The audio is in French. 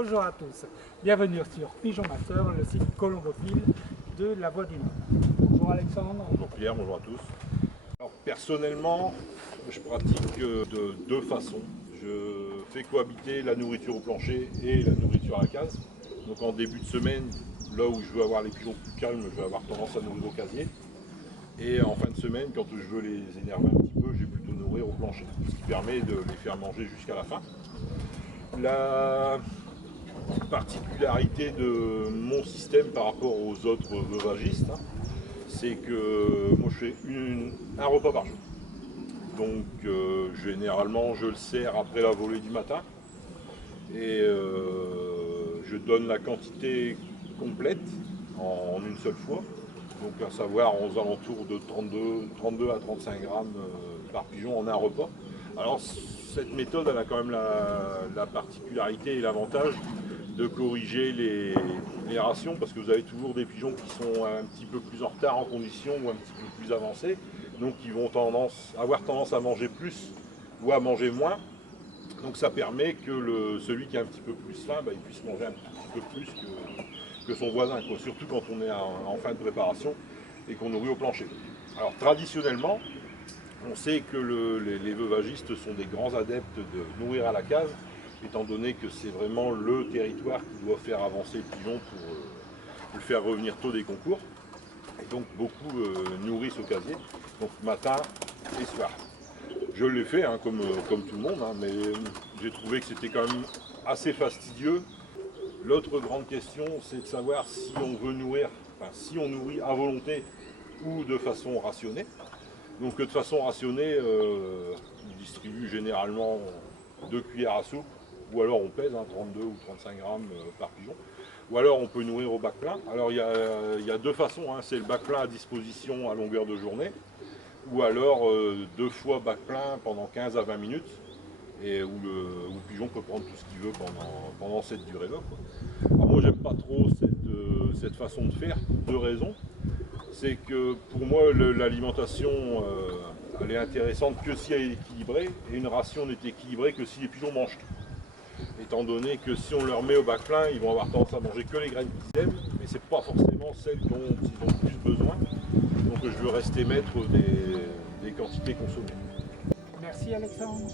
Bonjour à tous, bienvenue sur Pigeon Master, le site colombophile de la Voie du Nord. Bonjour Alexandre. Bonjour Pierre, bonjour à tous. Alors, personnellement, je pratique de deux façons. Je fais cohabiter la nourriture au plancher et la nourriture à la case. Donc en début de semaine, là où je veux avoir les pigeons plus calmes, je vais avoir tendance à nourrir au casier. Et en fin de semaine, quand je veux les énerver un petit peu, je vais plutôt nourrir au plancher. Ce qui permet de les faire manger jusqu'à la fin. La particularité de mon système par rapport aux autres veuvagistes, c'est que moi je fais un repas par jour. Donc généralement je le sers après la volée du matin et je donne la quantité complète en une seule fois. Donc à savoir aux alentours de 32 à 35 grammes par pigeon en un repas. Alors cette méthode elle a quand même la particularité et l'avantage de corriger les rations parce que vous avez toujours des pigeons qui sont un petit peu plus en retard en condition ou un petit peu plus avancés, donc ils vont avoir tendance à manger plus ou à manger moins. Donc ça permet que celui qui a un petit peu plus faim, il puisse manger un petit peu plus que son voisin, quoi. Surtout quand on est en fin de préparation et qu'on nourrit au plancher. Alors traditionnellement, on sait que les veuvagistes sont des grands adeptes de nourrir à la case, étant donné que c'est vraiment le territoire qui doit faire avancer le pigeon pour le faire revenir tôt des concours. Et donc beaucoup nourrissent au casier, donc matin et soir. Je l'ai fait comme tout le monde, mais j'ai trouvé que c'était quand même assez fastidieux. L'autre grande question, c'est de savoir si on veut nourrir, si on nourrit à volonté ou de façon rationnée. Donc de façon rationnée, on distribue généralement 2 cuillères à soupe, ou alors on pèse 32 ou 35 grammes par pigeon. Ou alors on peut nourrir au bac plein. Alors il y a deux façons, c'est le bac plein à disposition à longueur de journée, ou alors 2 fois bac plein pendant 15 à 20 minutes, et où le pigeon peut prendre tout ce qu'il veut pendant cette durée-là. Alors moi j'aime pas trop cette façon de faire, pour 2 raisons. C'est que pour moi l'alimentation elle est intéressante que si elle est équilibrée, et une ration n'est équilibrée que si les pigeons mangent tout. Étant donné que si on leur met au bac plein, ils vont avoir tendance à manger que les graines qu'ils aiment, mais c'est pas forcément celles dont ils ont plus besoin. Donc je veux rester maître des quantités consommées. Merci Alexandre.